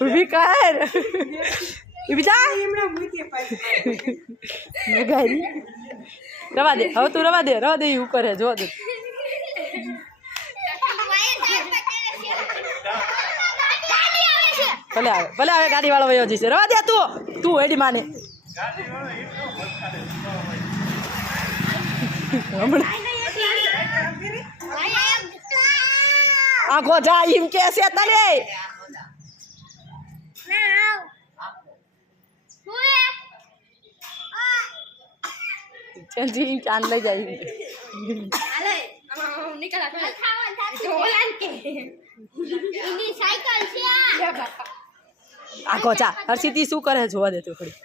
ઊભી કર ઊભી જા રવા દે હવે તું રવા દે એવું કરે જોવા દે ભલે આવે ગાડી વાળો વયો જશે રવા દે તું એડી માને આખો જા એમ કે છે તને ચલજી ચાંદ લઈ જાય આખો ચા હર્ષિતી શું કરે જોવા દે તું થોડી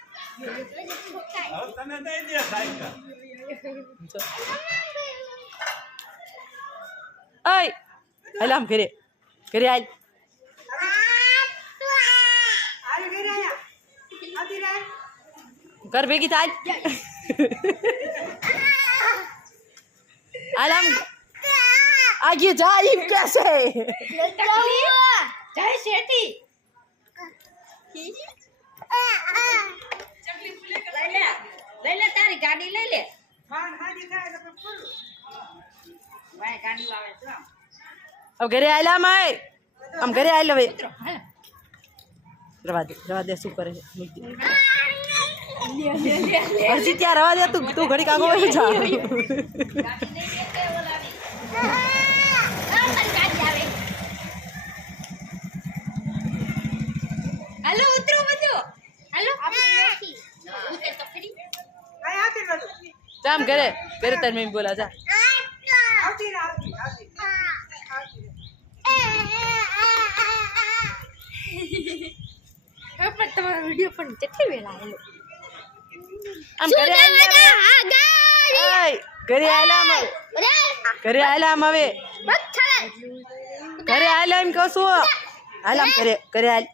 ઓય હાલ આમ ઘરે હાલ ઘર ભેગી થાય હાલ આમ આગે જા એમ કેસે જય શેઠી લઈ લે તારી ગાડી લઈ લે अब घरे आयला मैं हम घरे आयल હવે રવા દે શું કરે હજી ત્યાં રવા દે તું ઘડી કાગો હોય જા હાલો ઉતરો બધું હાલો ઉતર તો ખરી જામ ઘરે તાર મમ્મી બોલા જા પણ તમારો વિડિયો પણ કેટલી વેલા આવેલો આમ ઘરે આયલા હવે ઘરે આયલા એમ કહું છું હાલ આમ ઘરે હાલ